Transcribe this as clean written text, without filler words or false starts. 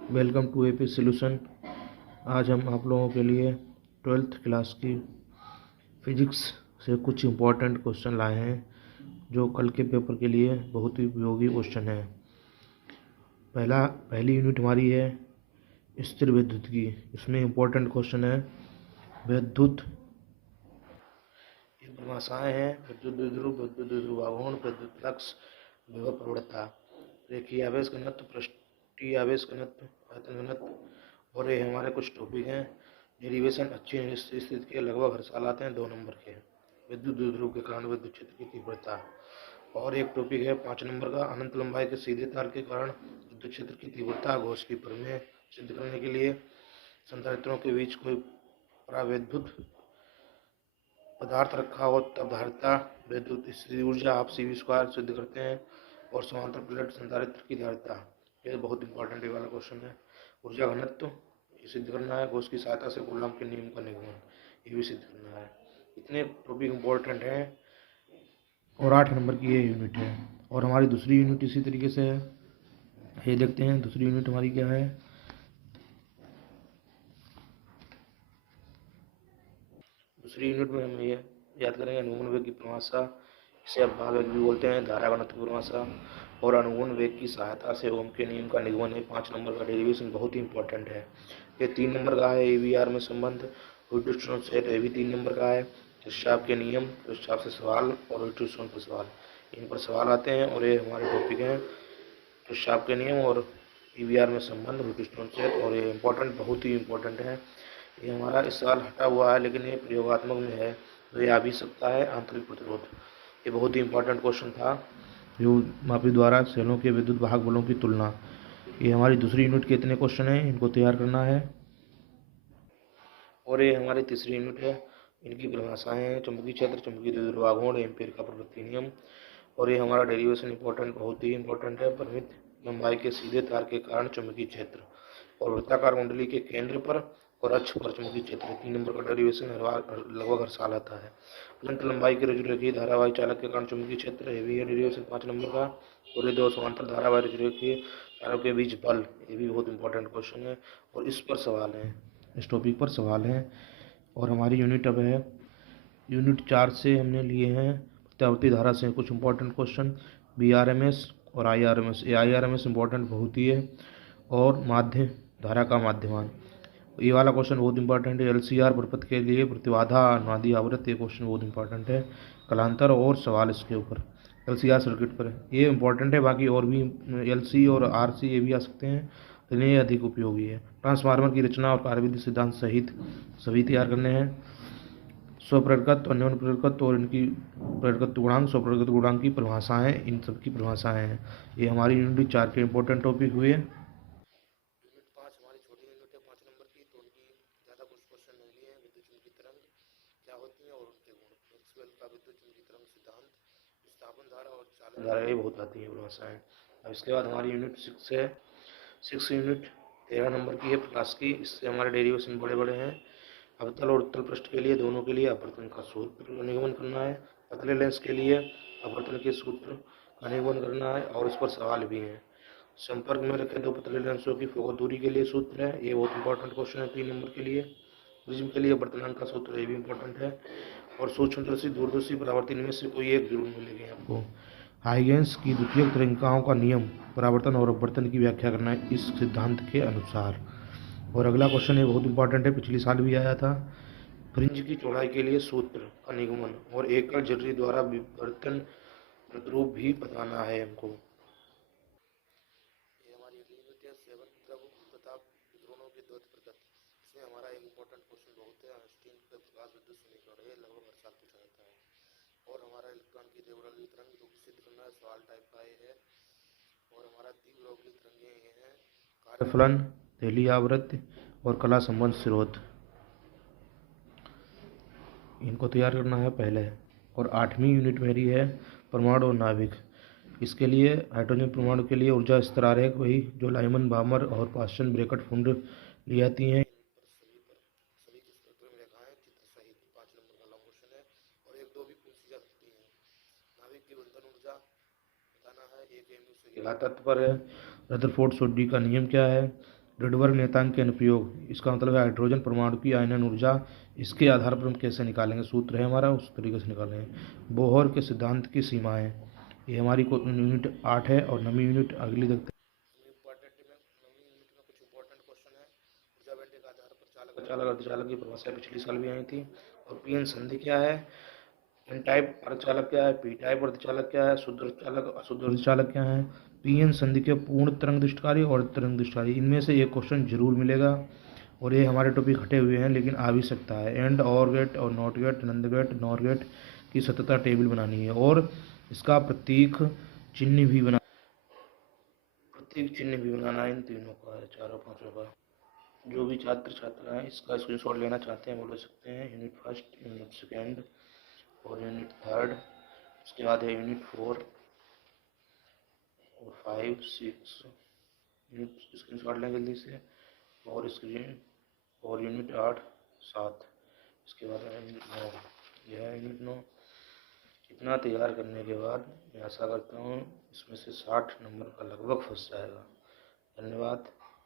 Welcome to AP solution. आज हम आप लोगों के लिए 12th क्लास की फिजिक्स से कुछ इम्पोर्टेंट क्वेश्चन लाए हैं जो कल के पेपर के लिए बहुत ही उपयोगी क्वेश्चन है। पहली यूनिट हमारी है स्थिर विद्युत की। इसमें इम्पोर्टेंट क्वेश्चन है विद्युत परिभाषाएं हैं: विद्युत द्विध्रुव, विद्युत द्विध्रुव आघूर्ण, विद्युत फ्लक्स, विभव प्रवणता, रेखीय आवेश घनत्व, पृष्ठीय आवेश घनत्व, आयतन घनत्व। और ये हमारे कुछ टॉपिक हैं। डेरिवेशन अच्छी स्थिति के लगभग हर साल आते हैं 2 नंबर के। विद्युत द्विध्रुव के कारण विद्युत क्षेत्र की तीव्रता। और एक टॉपिक है 5 नंबर का, अनंत लंबाई के सीधे तार के कारण विद्युत क्षेत्र की तीव्रता। गॉस की प्रमेय सिद्ध करने के लिए संधारित्रों के बीच कोई परावैद्युत पदार्थ रखा हो तब धारिता विद्युत स्थिति ऊर्जा आप CV² सिद्ध करते हैं। और समांतर प्लेट संधारित्र की धारिता, यह बहुत इंपॉर्टेंट वाला क्वेश्चन है। ऊर्जा घनत्व सिद्ध करना है। गॉस की सहायता से कूलॉम के नियम का निगमन, ये भी सिद्ध करना है। इतने टॉपिक इंपॉर्टेंट हैं और 8 नंबर की ये यूनिट है। और हमारी दूसरी यूनिट इसी तरीके से है। ये देखते हैं दूसरी यूनिट हमारी क्या है। दूसरी यूनिट में हम ये याद करेंगे अनुगमन वेग की परिभाषा, इसे आप भाव वेग भी बोलते हैं, धारा घनत्व की परिभाषा और अनुगमन वेग की सहायता से ओम के नियम का निगमन है। 5 नंबर का डेरिवेशन बहुत ही इंपॉर्टेंट है। ये 3 नंबर का है AVR में संबंध, ह्यूजेंस सेट, ये भी 3 नंबर का है। किरचॉफ के नियम, किरचॉफ से सवाल और ह्यूजेंस पर सवाल, इन पर सवाल आते हैं। और ये हमारे टॉपिक हैं किरचॉफ के नियम और AVR में संबंध, ह्यूजेंस सेट। और ये इंपॉर्टेंट, बहुत ही इंपॉर्टेंट है। ये हमारा इस साल हटा हुआ है लेकिन ये प्रयोगात्मक में है तो ये आ भी सकता है। आंतरिक प्रतिरोध, ये बहुत ही इंपॉर्टेंट क्वेश्चन था। मापी द्वारा सेलों के विद्युत वाहक बलों की तुलना, ये हमारी दूसरी यूनिट के इतने क्वेश्चन हैं, इनको तैयार करना है। और ये हमारी तीसरी यूनिट है, इनकी परिभाषाएं हैं: चुंबकीय क्षेत्र, चुंबकीय द्विध्रुव आघूर्ण, एम्पीयर का प्रवृत्ति नियम। और ये हमारा डेरिवेशन इंपॉर्टेंट, बहुत ही इंपॉर्टेंट है। परिमित लंबाई के सीधे तार के कारण चुंबकीय क्षेत्र और वृत्ताकार कुंडली के केंद्र पर और अक्ष पर चुंबकीय क्षेत्र। 3 नंबर का डेरिवेशन लगभग हर साल आता है। अनंत लंबाई के रज्जुरेखीय धारावाही चालक के कारण चुंबकीय क्षेत्र, ये भी है डेरिवेशन 5 नंबर का। और ये 2 समांतर धारावाही रज्जुरेखीय चालक के बीच बल, ये भी बहुत इंपॉर्टेंट क्वेश्चन है और इस पर सवाल है, इस टॉपिक पर सवाल है। और हमारी यूनिट अब है यूनिट 4 से हमने लिए हैं प्रत्यावर्ती धारा से कुछ इंपॉर्टेंट क्वेश्चन, BRMS और IRMS। ये IRMS इंपॉर्टेंट बहुत ही है। और माध्य धारा का माध्यमान, ये वाला क्वेश्चन बहुत इंपॉर्टेंट है। LCR परिपथ के लिए प्रतिबाधा अनुनादी आवृत्त, ये क्वेश्चन बहुत इंपॉर्टेंट है। कलांतर और सवाल इसके ऊपर LCR सर्किट पर, ये इंपॉर्टेंट है। बाकी और भी LC और RC ये भी आ सकते हैं, लेकिन ये अधिक उपयोगी है। ट्रांसफार्मर की रचना और कार्यविधि सिद्धांत सहित सभी तैयार करने हैं। स्वप्रेरकत्व, अन्योन्य प्रेरकत्व और इनकी प्रेरकत्व गुणांक, स्वप्रेरकत्व गुणांक की परिभाषाएं, इन सब की परिभाषाएं हैं। ये हमारी यूनिट 4 के इंपॉर्टेंट टॉपिक हुए। यूनिट 5 हमारी छोटी यूनिट है 5 नंबर की, तो उनकी ज़्यादा कुछ क्वेश्चन नहीं लिए हैं। विद्युत चुम्बकीय तरंग क्या होती है और उनके गुण, मैक्सवेल का विद्युत चुम्बकीय तरंग सिद्धांत, विस्थापन धारा और चालन धारा, ये बहुत आती है परिभाषाएं। अब इसके बाद हमारी यूनिट 6 है। 6 यूनिट 13 नंबर की है प्रकाश की। इससे हमारे डेरिवेशन बड़े बड़े हैं। अवतल और उत्तल पृष्ठ के लिए, दोनों के लिए अपवर्तन का सूत्र का निगमन करना है। पतले लेंस के लिए अपवर्तन के सूत्र का निगमन करना है और इस पर सवाल भी हैं। संपर्क में रखे 2 पतले लेंसों की फोकस दूरी के लिए सूत्र है, ये बहुत इंपॉर्टेंट क्वेश्चन है 3 नंबर के लिए। प्रिज्म के लिए अपवर्तनांक का सूत्र, ये भी इंपॉर्टेंट है। और सूक्ष्मदर्शी, दूरदर्शी, परावर्तन में से कोई एक जरूर मिलेगी आपको। हाइगेंस की द्वितीयक तरंगिकाओं का नियम, परावर्तन और अपवर्तन की व्याख्या करना है इस सिद्धांत के अनुसार। और अगला क्वेश्चन ये बहुत इंपॉर्टेंट है, पिछले साल भी आया था। फ्रिंज की चौड़ाई के लिए सूत्र का निगमन और एकल झिर्री द्वारा विवर्तन प्रतिरूप भी बताना है हमको। ये हमारी अगली यूनिट है 7 द्रव तथा विकिरणों के द्वैत प्रगत। इसमें हमारा एक इंपॉर्टेंट क्वेश्चन बहुत है, आइंस्टीन का प्रकाश विद्युत समीकरण, ये लगभग हर साल पूछा जाता है। और हमारा इलेक्ट्रॉन की देवरली तरंग रूप सिद्ध करना है, सवाल टाइप का ये है। और हमारा तीव्रवली तरंगें ये हैं कार्यफलन, तेली आवृत्ति और कला संबंध स्रोत, इनको तैयार करना है पहले। और 8वीं यूनिट मेरी है परमाणु और नाभिक। इसके लिए हाइड्रोजन परमाणु के लिए ऊर्जा स्तर आरेख, वही जो लाइमन बामर और पास्चन ब्रैकेट फुंड ली जाती हैं, सभी की स्पेक्ट्रम रेखाएं चित्र सहित 5 नंबर का लॉन्ग क्वेश्चन है। और 1-2 भी पूछी जा सकती हैं। नाभिक की बंधन ऊर्जा बताना है, 1 mu से घात तत्व पर है। रदरफोर्ड सोडी का नियम क्या है, रिडबर्ग नियतांक के अनुप्रयोग, इसका मतलब है हाइड्रोजन परमाणु की आयनन ऊर्जा, इसके आधार पर हम कैसे निकालेंगे, सूत्र है हमारा, उस तरीके से निकालेंगे। बोहर के सिद्धांत की सीमाएं, ये हमारी यूनिट 8 है और नवी यूनिट अगली देखते हैं। नवी यूनिट में कुछ इंपॉर्टेंट क्वेश्चन है। ऊर्जा बेंड के आधार पर चालक चालक अर्धचालक की परिभाषा पिछली साल भी आई थी। और पीएन संधि क्या है, एन टाइप अर्धचालक क्या है, पी टाइप अर्धचालक क्या है, शुद्ध अर्धचालक अशुद्ध अर्धचालक क्या है, पीएन संधि के पूर्ण तरंग दृष्टिकारी और तरंग दृष्टिकारी, इनमें से एक क्वेश्चन जरूर मिलेगा। और ये हमारे टॉपिक हटे हुए हैं लेकिन आ भी सकता है। एंड और गेट और not gate, nand gate, nor gate की सततता टेबल बनानी है और इसका प्रतीक चिन्ह भी बनाना है। इन तीनों का है, चारों पांचों का। जो भी छात्र छात्रा हैं इसका स्क्रीनशॉट लेना चाहते हैं वो ले सकते हैं। यूनिट फर्स्ट, यूनिट सेकेंड और यूनिट थर्ड, उसके बाद है यूनिट 4 और 5, 6 यूनिट स्क्रीनशॉट लें जल्दी से। और स्क्रीन और यूनिट 8, 7, इसके बाद है यूनिट 9, यह है यूनिट 9। इतना तैयार करने के बाद मैं आशा करता हूँ इसमें से 60 नंबर का लगभग फंस जाएगा। धन्यवाद।